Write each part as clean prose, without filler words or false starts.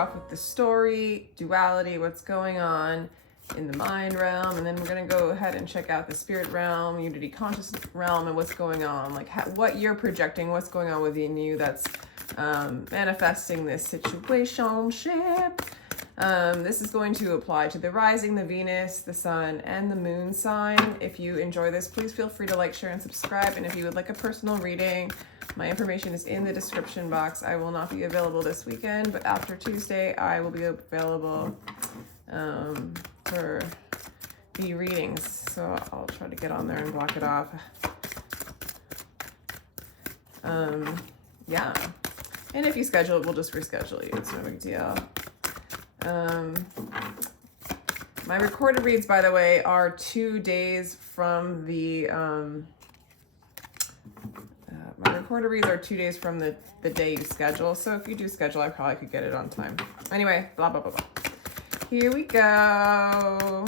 off with the story, duality, what's going on in the mind realm, and then we're going to go ahead and check out the spirit realm, unity consciousness realm, and what's going on, like what you're projecting, what's going on within you that's manifesting this situationship. This is going to apply to the rising, the Venus, the sun, and the moon sign. If you enjoy this, please feel free to like, share, and subscribe. And if you would like a personal reading, my information is in the description box. I will not be available this weekend, but after Tuesday, I will be available for the readings. So I'll try to get on there and block it off. Yeah. And if you schedule it, we'll just reschedule you. It's no big deal. My recorded reads, by the way, are 2 days from the, my recorded reads are 2 days from the day you schedule. So if you do schedule, I probably could get it on time. Anyway, blah, blah, blah, blah. Here we go.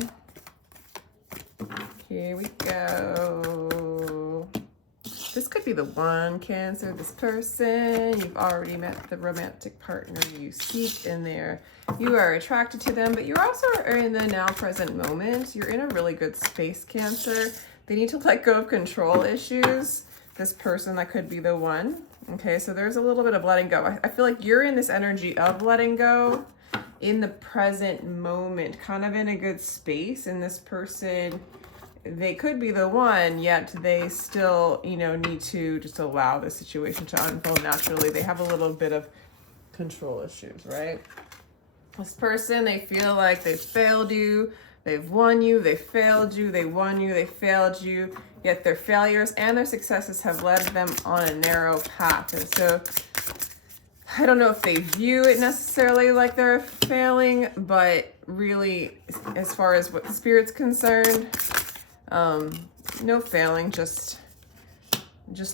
Here we go. This could be the one, Cancer, this person. You've already met the romantic partner you seek in there. You are attracted to them, but you also are in the now present moment. You're in a really good space, Cancer. They need to let go of control issues. This person, that could be the one. Okay, so there's a little bit of letting go. I feel like you're in this energy of letting go in the present moment, kind of in a good space. And this person, they could be the one, yet they still, you know, need to just allow the situation to unfold naturally. They have a little bit of control issues, right? This person, they feel like they failed you, they've won you, they failed you, they won you, they failed you, yet their failures and their successes have led them on a narrow path. And so I don't know if they view it necessarily like they're failing, but really, as far as what the spirit's concerned, no failing, just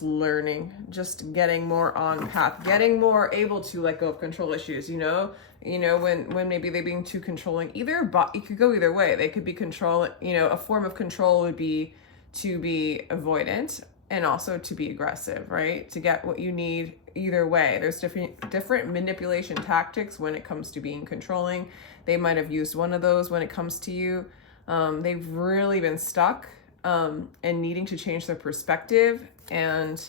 learning, just getting more on path, getting more able to let go of control issues, you know, when maybe they're being too controlling, but it could go either way. They could be control, you know, a form of control would be to be avoidant and also to be aggressive, right? To get what you need either way. There's different manipulation tactics when it comes to being controlling. They might have used one of those when it comes to you. They've really been stuck and needing to change their perspective. And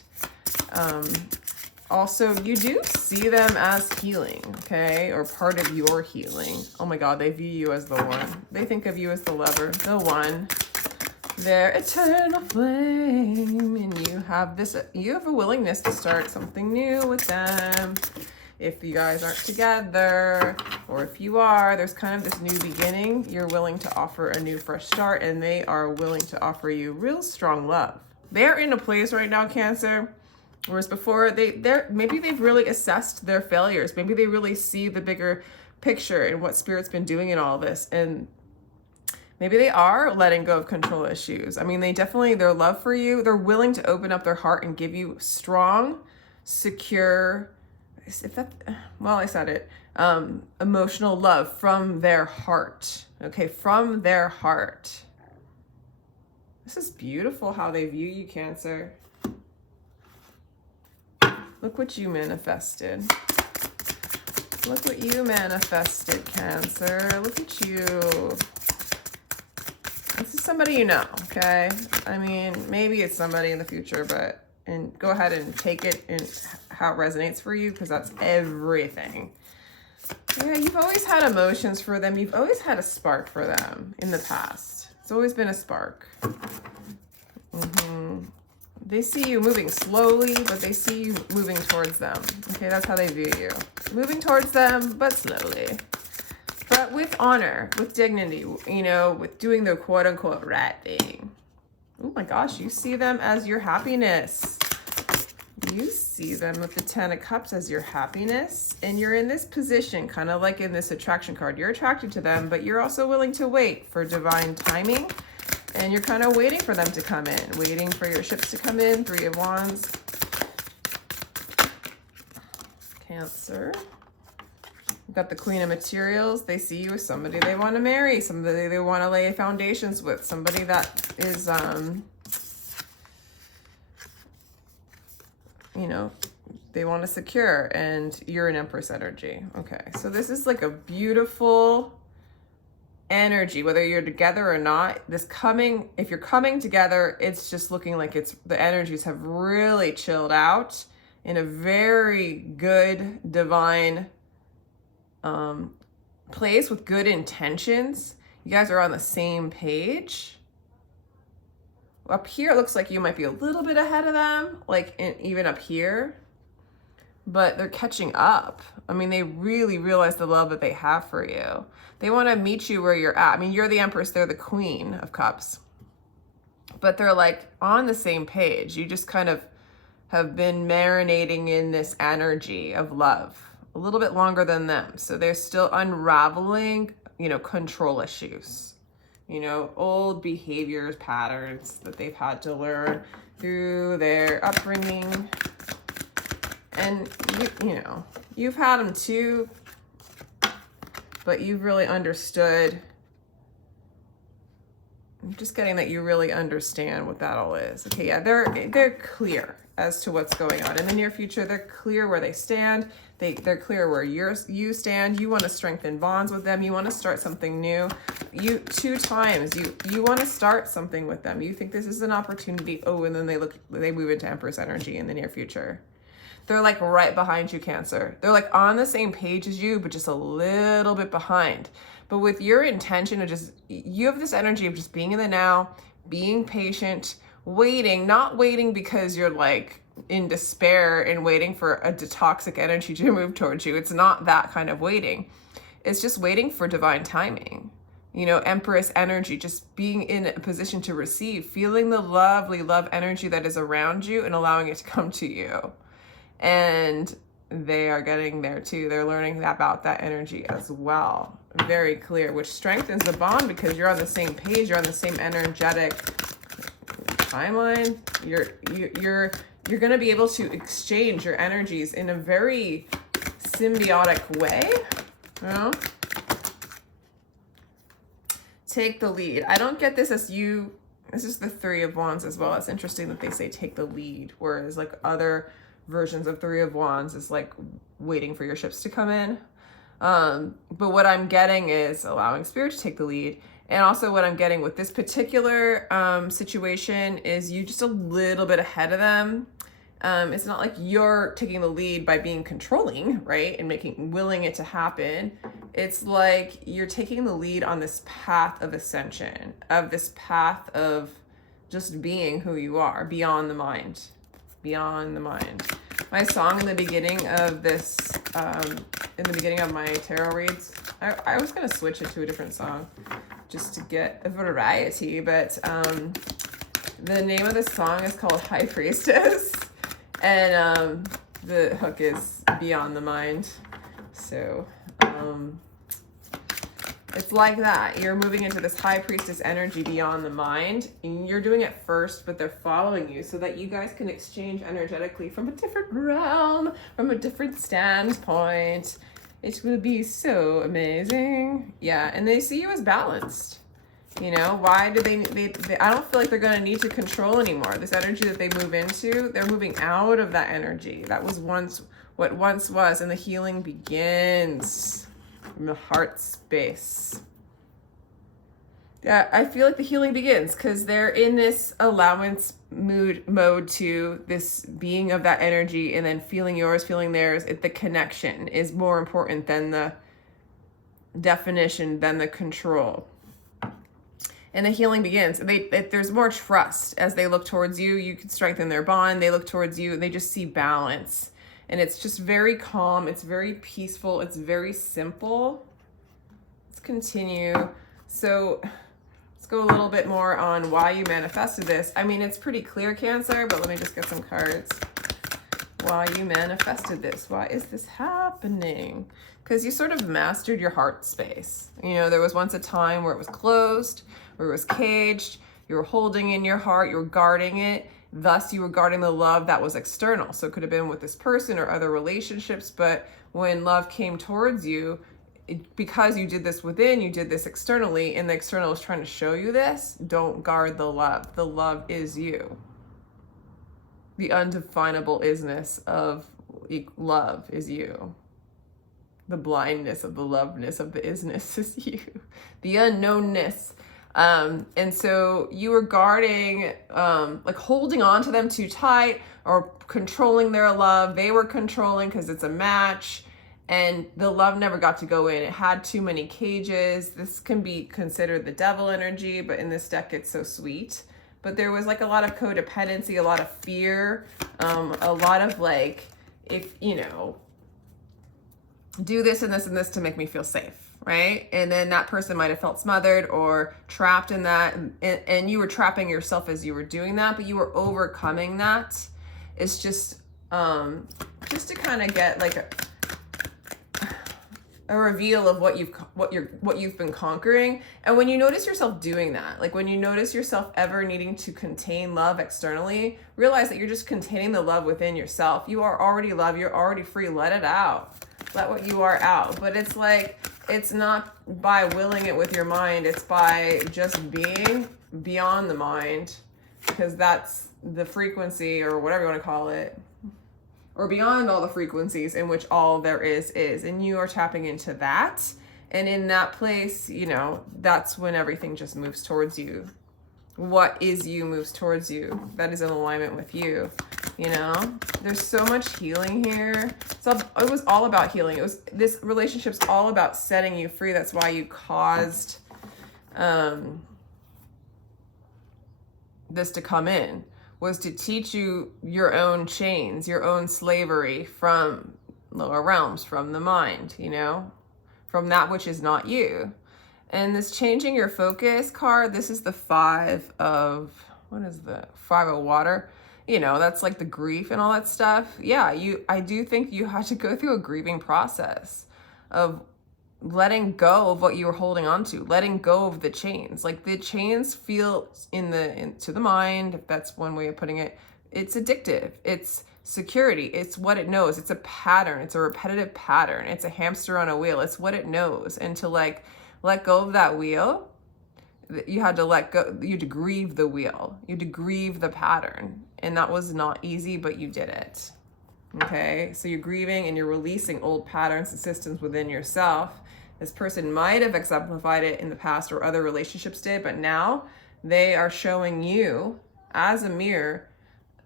also, you do see them as healing, okay? Or part of your healing. Oh my God, they view you as the one. They think of you as the lover, the one. Their eternal flame. And you have a willingness to start something new with them. If you guys aren't together, or if you are, there's kind of this new beginning. You're willing to offer a new fresh start, and they are willing to offer you real strong love. They're in a place right now, Cancer, whereas before maybe they've really assessed their failures. Maybe they really see the bigger picture and what Spirit's been doing in all this, and maybe they are letting go of control issues. I mean, their love for you, they're willing to open up their heart and give you strong, secure, I said it, emotional love from their heart. Okay, from their heart. This is beautiful how they view you, Cancer. Look what you manifested. Look what you manifested, Cancer. Look at you. This is somebody you know, okay? I mean, maybe it's somebody in the future, and go ahead and take it in how it resonates for you, because that's everything. Yeah, you've always had emotions for them. You've always had a spark for them in the past. It's always been a spark. They see you moving slowly, but they see you moving towards them. Okay, that's how they view you. Moving towards them, but slowly. But with honor, with dignity, you know, with doing the quote-unquote right thing. Oh my gosh, you see them as your happiness. You see them with the 10 of Cups as your happiness. And you're in this position, kind of like in this attraction card. You're attracted to them, but you're also willing to wait for divine timing. And you're kind of waiting for them to come in, waiting for your ships to come in. 3 of Wands. Cancer. You've got the Queen of Materials. They see you as somebody they want to marry, somebody they want to lay foundations with, somebody that is, you know, They want to secure, and you're an Empress energy. Okay, so this is like a beautiful energy, whether you're together or not. This coming, if you're coming together, it's just looking like it's, the energies have really chilled out in a very good divine place with good intentions. You guys are on the same page. Up here, it looks like you might be a little bit ahead of them, like even up here, but they're catching up. I mean, they really realize the love that they have for you. They want to meet you where you're at. I mean, you're the Empress, they're the Queen of Cups, but they're like on the same page. You just kind of have been marinating in this energy of love a little bit longer than them. So they're still unraveling, you know, control issues, you know, old behaviors, patterns that they've had to learn through their upbringing. And you know, you've had them too, but you've really understood. I'm just getting that you really understand what that all is. Okay, yeah, they're clear as to what's going on in the near future. They're clear where they stand. They're clear where you stand. You want to strengthen bonds with them. You want to start something new. You want to start something with them. You think this is an opportunity. Oh, and then they move into Empress energy in the near future. They're like right behind you, Cancer. They're like on the same page as you, but just a little bit behind. But with your intention of just, you have this energy of just being in the now, being patient, waiting, not waiting because you're like in despair and waiting for a toxic energy to move towards you. It's not that kind of waiting. It's just waiting for divine timing. You know, Empress energy, just being in a position to receive, feeling the lovely love energy that is around you and allowing it to come to you. And they are getting there too. They're learning about that energy as well. Very clear, which strengthens the bond because you're on the same page. You're on the same energetic timeline. You're going to be able to exchange your energies in a very symbiotic way. You know? Take the lead. I don't get this as you. This is the Three of Wands as well. It's interesting that they say take the lead, whereas like other versions of Three of Wands is like waiting for your ships to come in. But what I'm getting is allowing Spirit to take the lead. And also what I'm getting with this particular situation is you just a little bit ahead of them. It's not like you're taking the lead by being controlling, right? And willing it to happen. It's like you're taking the lead on this path of ascension, of this path of just being who you are, beyond the mind. Beyond the mind. My song in the beginning of this, in the beginning of my tarot reads, I was going to switch it to a different song just to get a variety, but the name of the song is called High Priestess, and the hook is Beyond the Mind. So it's like that. You're moving into this High Priestess energy beyond the mind. And you're doing it first, but they're following you so that you guys can exchange energetically from a different realm, from a different standpoint. It will be so amazing. Yeah, and they see you as balanced. You know, why do they I don't feel like they're going to need to control anymore. This energy that they move into, they're moving out of that energy. That was what once was, and the healing begins. From the heart space. Yeah, I feel like the healing begins because they're in this allowance mode to this being of that energy, and then feeling yours, feeling theirs. The connection is more important than the definition, than the control. And the healing begins. There's more trust as they look towards you. You can strengthen their bond. They look towards you and they just see balance. And it's just very calm. It's very peaceful. It's very simple. Let's continue. So let's go a little bit more on why you manifested this. I mean, it's pretty clear, Cancer, but let me just get some cards. Why you manifested this. Why is this happening? Because you sort of mastered your heart space. You know, there was once a time where it was closed, where it was caged. You were holding in your heart. You were guarding it. Thus, you were guarding the love that was external. So it could have been with this person or other relationships. But when love came towards you, because you did this within, you did this externally, and the external is trying to show you this, don't guard the love. The love is you. The undefinable isness of love is you. The blindness of the loveness of the isness is you. The unknownness. And so you were guarding, like holding on to them too tight or controlling their love. They were controlling because it's a match, and the love never got to go in. It had too many cages. This can be considered the devil energy, but in this deck, it's so sweet. But there was like a lot of codependency, a lot of fear, a lot of like, if, you know, do this and this and this to make me feel safe, right? And then that person might have felt smothered or trapped in that, and you were trapping yourself as you were doing that, but you were overcoming that. It's just to kind of get like a reveal of what you've been conquering. And when you notice yourself doing that, like when you notice yourself ever needing to contain love externally, realize that you're just containing the love within yourself. You are already love. You're already free. Let it out. Let what you are out. But it's like, it's not by willing it with your mind. It's by just being beyond the mind, because that's the frequency, or whatever you want to call it, or beyond all the frequencies in which all there is. And you are tapping into that. And in that place, you know, that's when everything just moves towards you. What is you moves towards you. That is in alignment with you. You know, there's so much healing here. So it was all about healing. This relationship's all about setting you free. That's why you caused this to come in, was to teach you your own chains, your own slavery from lower realms, from the mind, you know, from that which is not you. And this changing your focus card, this is the 5 of, what is the 5 of water? You know, that's like the grief and all that stuff. Yeah, I do think you had to go through a grieving process of letting go of what you were holding on to, letting go of the chains. Like the chains feel into the mind, if that's one way of putting it, it's addictive. It's security. It's what it knows. It's a pattern. It's a repetitive pattern. It's a hamster on a wheel. It's what it knows. And to like let go of that wheel, you had to let go. You had to grieve the wheel. You had to grieve the pattern. And that was not easy, but you did it. Okay, so you're grieving and you're releasing old patterns and systems within yourself. This person might have exemplified it in the past, or other relationships did, but now they are showing you as a mirror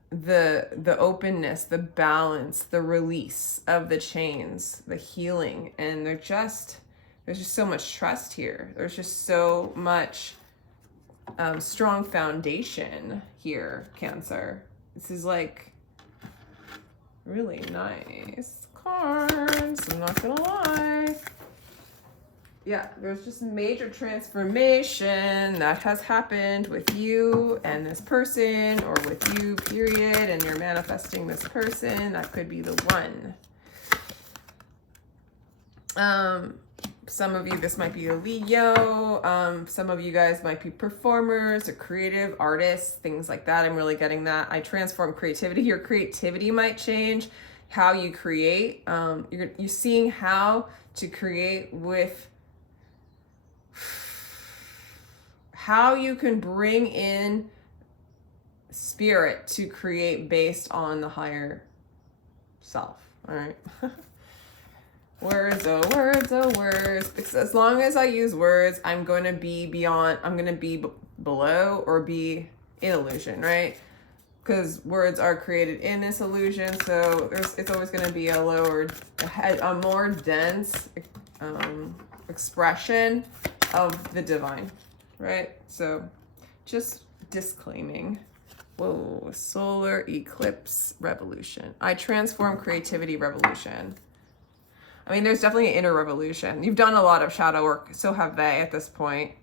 the openness, the balance, the release of the chains, the healing. And there's just so much trust here. There's just so much strong foundation here, Cancer. This is like really nice cards, I'm not gonna lie. Yeah, there's just major transformation that has happened with you and this person, or with you, period, and you're manifesting this person. That could be the one. Some of you, this might be a Leo. Some of you guys might be performers or creative artists, things like that. I'm really getting that. I transform creativity. Your creativity might change how you create. You're seeing how to create with how you can bring in spirit to create based on the higher self. All right. Words, oh words, oh words. Because as long as I use words, I'm going to be beyond, I'm going to be below or be in illusion, right? Because words are created in this illusion. So it's always going to be a lower, a more dense expression of the divine, right? So just disclaiming. Whoa, solar eclipse revolution. I transform creativity revolution. I mean, there's definitely an inner revolution. You've done a lot of shadow work, so have they at this point.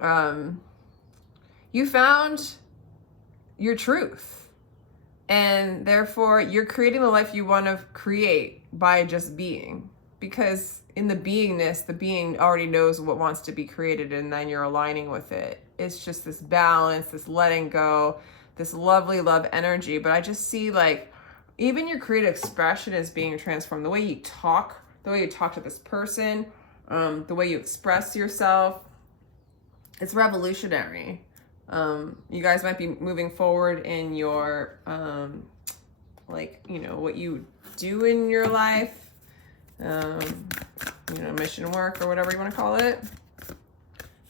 You found your truth, and therefore you're creating the life you want to create by just being. Because in the beingness, the being already knows what wants to be created, and then you're aligning with it. It's just this balance, this letting go, this lovely love energy. But I just see like, even your creative expression is being transformed. The way you talk to this person, the way you express yourself, it's revolutionary. You guys might be moving forward in your like, you know, what you do in your life, you know, mission work or whatever you want to call it.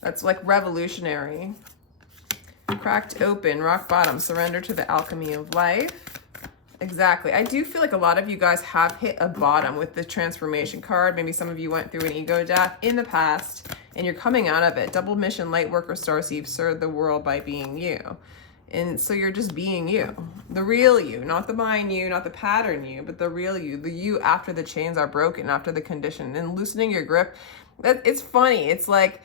That's like revolutionary. Cracked open, rock bottom, surrender to the alchemy of life. Exactly. I do feel like a lot of you guys have hit a bottom with the transformation card. Maybe some of you went through an ego death in the past and you're coming out of it. Double mission, light work, restore. So you've served the world by being you. And so you're just being you, the real you, not the mind you, not the pattern you, but the real you, the you after the chains are broken, after the condition, and loosening your grip. It's funny. It's like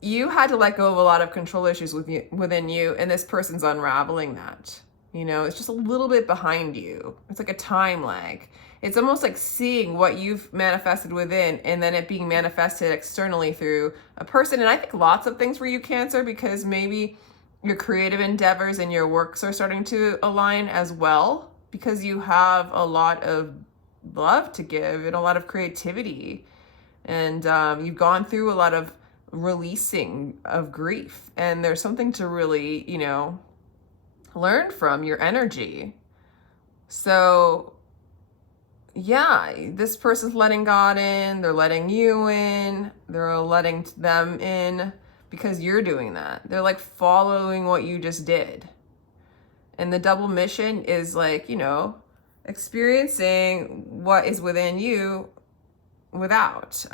you had to let go of a lot of control issues within you, and this person's unraveling that. You know, it's just a little bit behind you. It's like a time lag. It's almost like seeing what you've manifested within and then it being manifested externally through a person. And I think lots of things for you, Cancer, because maybe your creative endeavors and your works are starting to align as well, because you have a lot of love to give and a lot of creativity. And you've gone through a lot of releasing of grief. And there's something to really, you know, learn from your energy. So yeah, this person's letting God in, they're letting you in, they're letting them in because you're doing that. They're like following what you just did. And the double mission is like, you know, experiencing what is within you without.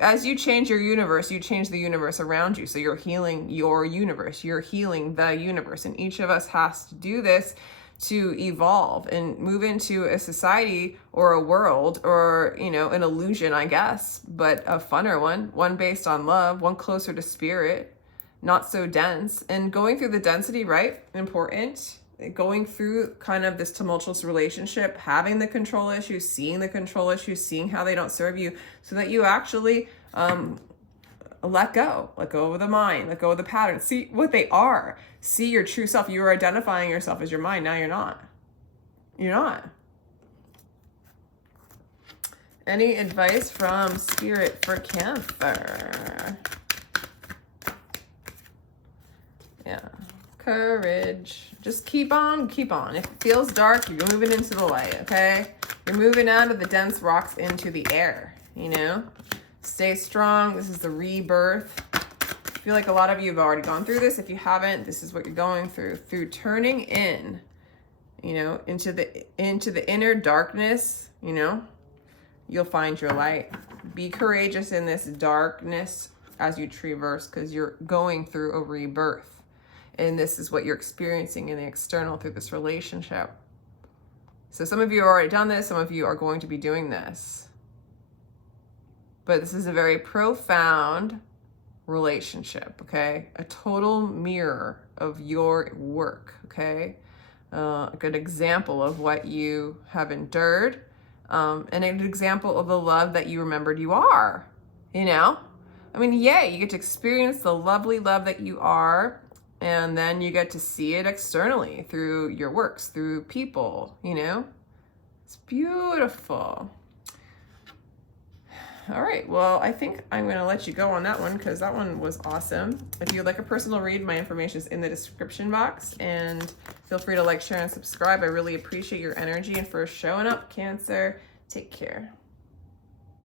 As you change your universe, you change the universe around you. So you're healing your universe, you're healing the universe. And each of us has to do this to evolve and move into a society or a world or, you know, an illusion, I guess, but a funner one based on love, one closer to spirit, not so dense. And going through the density, right? Important. Going through kind of this tumultuous relationship, having the control issues, seeing the control issues, seeing how they don't serve you, so that you actually let go of the mind, let go of the pattern, see what they are, see your true self. You were identifying yourself as your mind. Now you're not. You're not. Any advice from Spirit for Cancer? Yeah. Courage. Just keep on. If it feels dark, you're moving into the light, okay? You're moving out of the dense rocks into the air, you know? Stay strong. This is the rebirth. I feel like a lot of you have already gone through this. If you haven't, this is what you're going through turning in, you know, into the inner darkness, you know, you'll find your light. Be courageous in this darkness as you traverse, because you're going through a rebirth. And this is what you're experiencing in the external through this relationship. So some of you have already done this. Some of you are going to be doing this. But this is a very profound relationship, okay? A total mirror of your work, okay? A good example of what you have endured. And an example of the love that you remembered you are, you know? I mean, yay, you get to experience the lovely love that you are. And then you get to see it externally through your works, through people, you know? It's beautiful. All right, well, I think I'm going to let you go on that one because that one was awesome. If you'd like a personal read, my information is in the description box. And feel free to like, share, and subscribe. I really appreciate your energy and for showing up, Cancer. Take care.